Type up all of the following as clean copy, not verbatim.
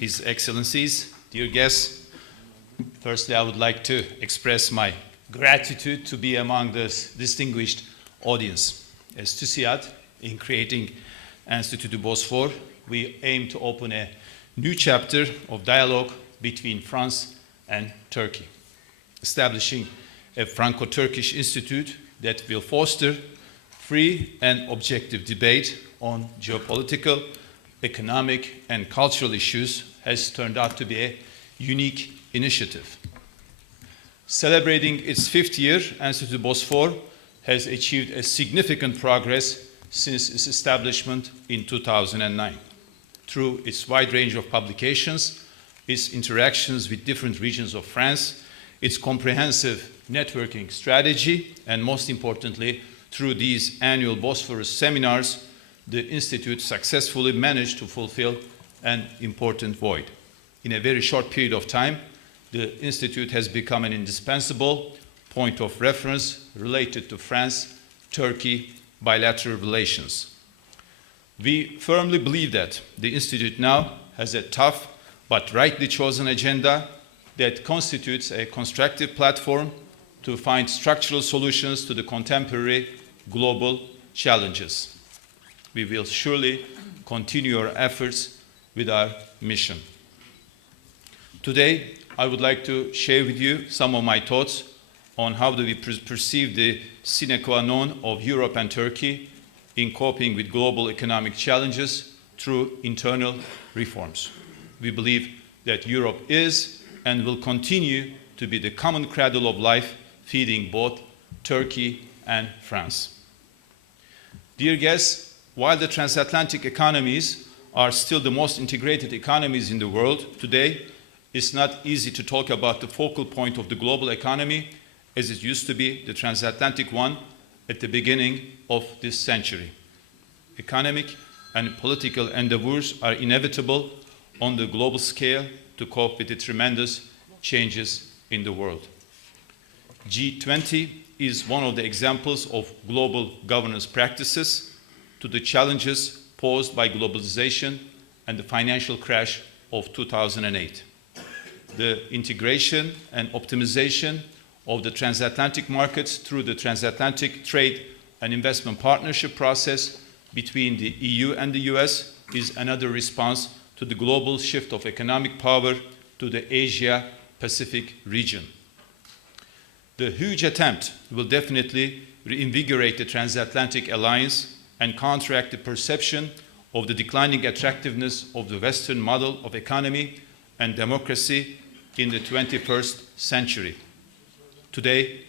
His Excellencies, dear guests, firstly I would like to express my gratitude to be among this distinguished audience. As TÜSİAD, in creating Institut du Bosphore, we aim to open a new chapter of dialogue between France and Turkey, establishing a Franco-Turkish institute that will foster free and objective debate on geopolitical, economic, and cultural issues has turned out to be a unique initiative. Celebrating its 5th year, Institut du Bosphore has achieved a significant progress since its establishment in 2009. Through its wide range of publications, its interactions with different regions of France, its comprehensive networking strategy, and most importantly, through these annual Bosphorus seminars, the Institute successfully managed to fulfill an important void. In a very short period of time, the Institute has become an indispensable point of reference related to France-Turkey bilateral relations. We firmly believe that the Institute now has a tough but rightly chosen agenda that constitutes a constructive platform to find structural solutions to the contemporary global challenges. We will surely continue our efforts with our mission. Today, I would like to share with you some of my thoughts on how do we perceive the sine qua non of Europe and Turkey in coping with global economic challenges through internal reforms. We believe that Europe is and will continue to be the common cradle of life, feeding both Turkey and France. Dear guests, while the transatlantic economies are still the most integrated economies in the world today, it's not easy to talk about the focal point of the global economy as it used to be, the transatlantic one, at the beginning of this century. Economic and political endeavors are inevitable on the global scale to cope with the tremendous changes in the world. G20 is one of the examples of global governance practices to the challenges posed by globalization and the financial crash of 2008. The integration and optimization of the transatlantic markets through the transatlantic trade and investment partnership process between the EU and the US is another response to the global shift of economic power to the Asia-Pacific region. The huge attempt will definitely reinvigorate the transatlantic alliance and counteract the perception of the declining attractiveness of the Western model of economy and democracy in the 21st century. Today,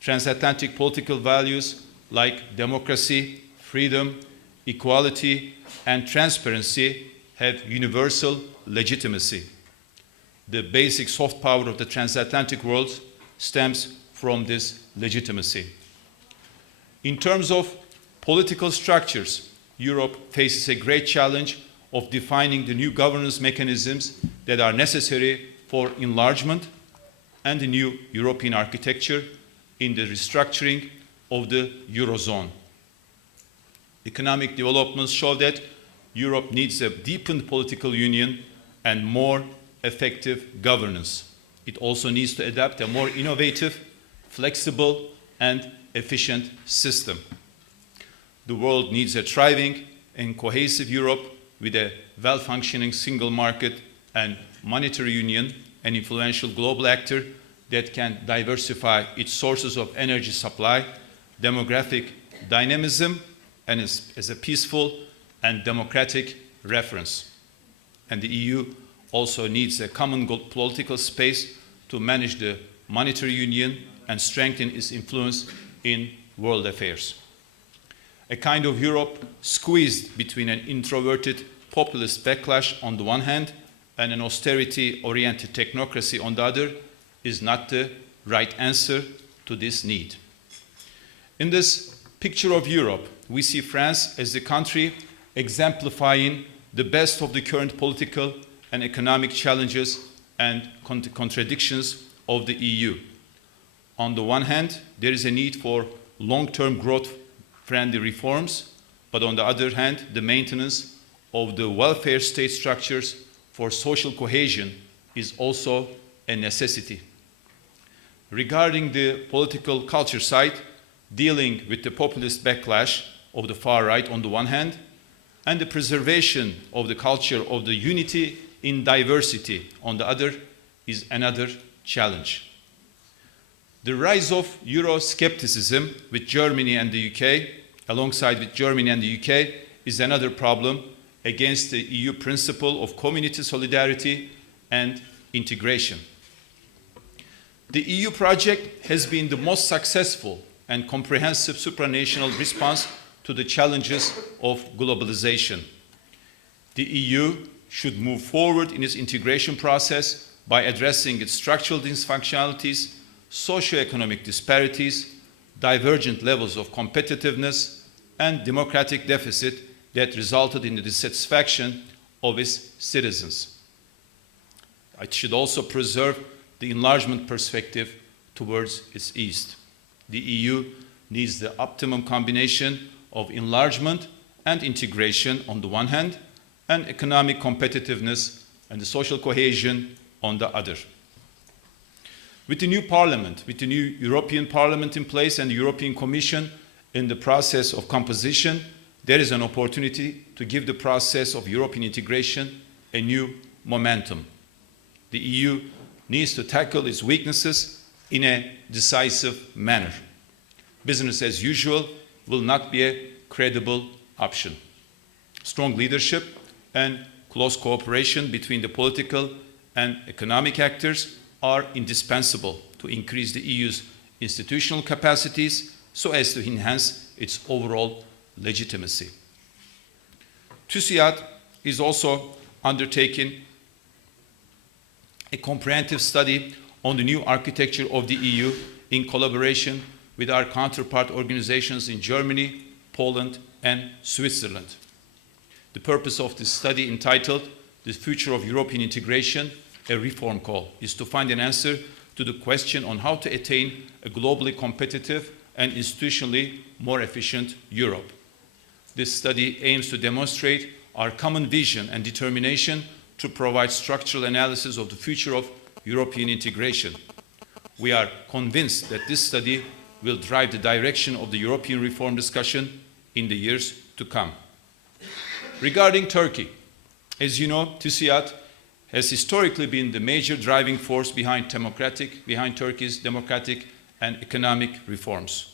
transatlantic political values like democracy, freedom, equality, and transparency have universal legitimacy. The basic soft power of the transatlantic world stems from this legitimacy. In terms of political structures, Europe faces a great challenge of defining the new governance mechanisms that are necessary for enlargement and the new European architecture in the restructuring of the Eurozone. Economic developments show that Europe needs a deepened political union and more effective governance. It also needs to adapt a more innovative, flexible, and efficient system. The world needs a thriving and cohesive Europe with a well-functioning single market and monetary union, an influential global actor that can diversify its sources of energy supply, demographic dynamism, and as a peaceful and democratic reference. And the EU also needs a common political space to manage the monetary union and strengthen its influence in world affairs. A kind of Europe squeezed between an introverted populist backlash on the one hand and an austerity-oriented technocracy on the other is not the right answer to this need. In this picture of Europe, we see France as the country exemplifying the best of the current political and economic challenges and contradictions of the EU. On the one hand, there is a need for long-term growth-friendly reforms, but on the other hand, the maintenance of the welfare state structures for social cohesion is also a necessity. Regarding the political culture side, dealing with the populist backlash of the far right on the one hand, and the preservation of the culture of the unity in diversity on the other is another challenge. The rise of Euroscepticism with Germany and the UK, alongside with Germany and the UK, is another problem against the EU principle of community solidarity and integration. The EU project has been the most successful and comprehensive supranational response to the challenges of globalization. The EU should move forward in its integration process by addressing its structural dysfunctionalities, socio-economic disparities, divergent levels of competitiveness, and democratic deficit that resulted in the dissatisfaction of its citizens. It should also preserve the enlargement perspective towards its east. The EU needs the optimum combination of enlargement and integration on the one hand, and economic competitiveness and the social cohesion on the other. With the new Parliament, with the new European Parliament in place and the European Commission in the process of composition, there is an opportunity to give the process of European integration a new momentum. The EU needs to tackle its weaknesses in a decisive manner. Business as usual will not be a credible option. Strong leadership and close cooperation between the political and economic actors are indispensable to increase the EU's institutional capacities so as to enhance its overall legitimacy. TÜSİAD is also undertaking a comprehensive study on the new architecture of the EU in collaboration with our counterpart organizations in Germany, Poland, and Switzerland. The purpose of this study, entitled "The Future of European Integration, a Reform Call," is to find an answer to the question on how to attain a globally competitive and institutionally more efficient Europe. This study aims to demonstrate our common vision and determination to provide structural analysis of the future of European integration. We are convinced that this study will drive the direction of the European reform discussion in the years to come. Regarding Turkey, as you know, TÜSİAD has historically been the major driving force behind Turkey's democratic and economic reforms.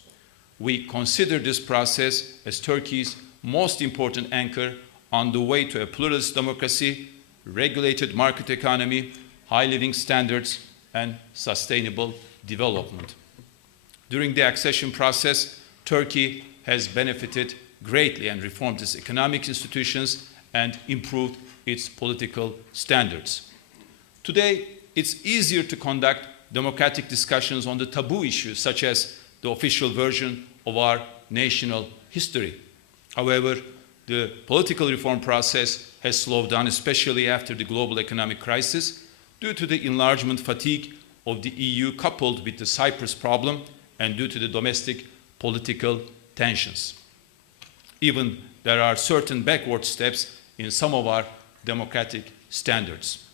We consider this process as Turkey's most important anchor on the way to a pluralist democracy, regulated market economy, high living standards, and sustainable development. During the accession process, Turkey has benefited greatly and reformed its economic institutions and improved its political standards. Today, it's easier to conduct democratic discussions on the taboo issues, such as the official version of our national history. However, the political reform process has slowed down, especially after the global economic crisis, due to the enlargement fatigue of the EU coupled with the Cyprus problem and due to the domestic political tensions. Even there are certain backward steps in some of our democratic standards.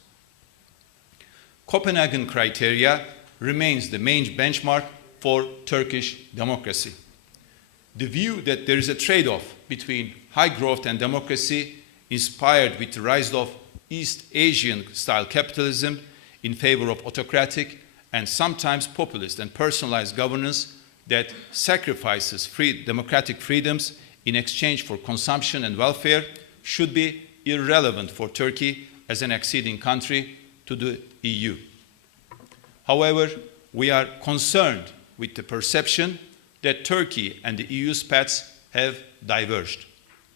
Copenhagen criteria remains the main benchmark for Turkish democracy. The view that there is a trade-off between high growth and democracy, inspired with the rise of East Asian-style capitalism in favor of autocratic and sometimes populist and personalized governance that sacrifices democratic freedoms in exchange for consumption and welfare, should be irrelevant for Turkey as an acceding country to the EU. However, we are concerned with the perception that Turkey and the EU's paths have diverged.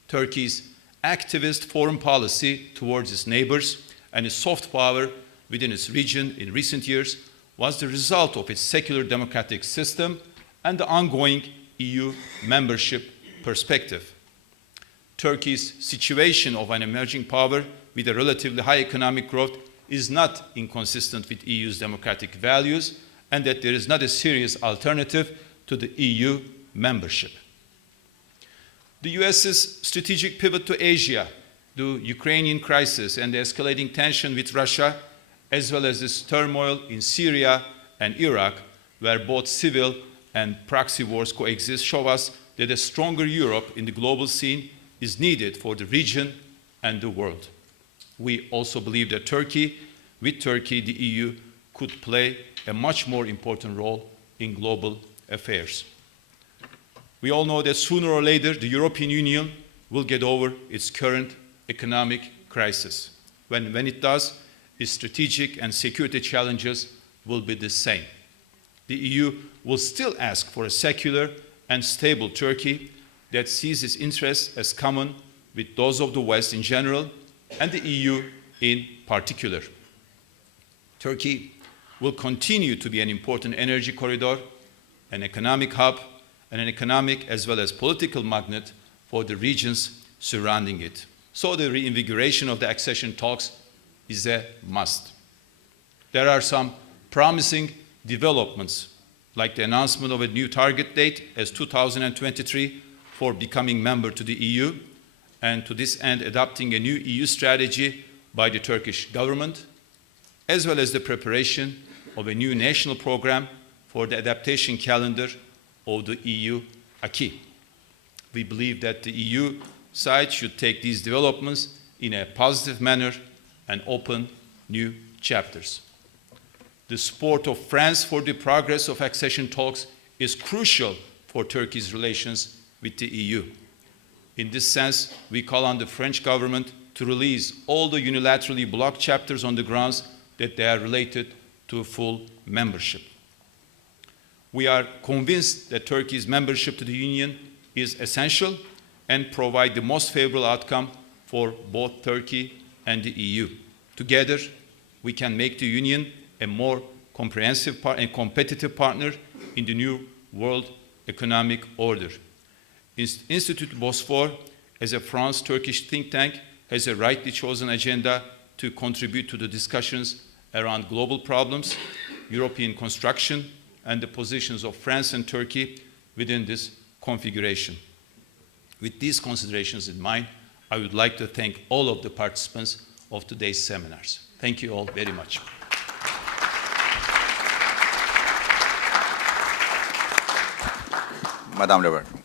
Turkey's activist foreign policy towards its neighbors and its soft power within its region in recent years was the result of its secular democratic system and the ongoing EU membership perspective. Turkey's situation of an emerging power with a relatively high economic growth is not inconsistent with EU's democratic values, and that there is not a serious alternative to the EU membership. The US's strategic pivot to Asia the Ukrainian crisis and the escalating tension with Russia, as well as this turmoil in Syria and Iraq, where both civil and proxy wars coexist, show us that a stronger Europe in the global scene is needed for the region and the world. We also believe that with Turkey, the EU could play a much more important role in global affairs. We all know that sooner or later, the European Union will get over its current economic crisis. When it does, its strategic and security challenges will be the same. The EU will still ask for a secular and stable Turkey that sees its interests as common with those of the West in general and the EU in particular. Turkey will continue to be an important energy corridor, an economic hub, and an economic as well as political magnet for the regions surrounding it. So the reinvigoration of the accession talks is a must. There are some promising developments, like the announcement of a new target date as 2023 for becoming member to the EU, and to this end adopting a new EU strategy by the Turkish government, as well as the preparation of a new national program for the adaptation calendar of the EU acquis. We believe that the EU side should take these developments in a positive manner and open new chapters. The support of France for the progress of accession talks is crucial for Turkey's relations with the EU. In this sense, we call on the French government to release all the unilaterally blocked chapters on the grounds that they are related to full membership. We are convinced that Turkey's membership to the Union is essential and provide the most favorable outcome for both Turkey and the EU. Together, we can make the Union a more comprehensive and competitive partner in the new world economic order. Institut du Bosphore, as a France-Turkish think tank, has a rightly chosen agenda to contribute to the discussions around global problems, European construction, and the positions of France and Turkey within this configuration. With these considerations in mind, I would like to thank all of the participants of today's seminars. Thank you all very much. Madame le Maire.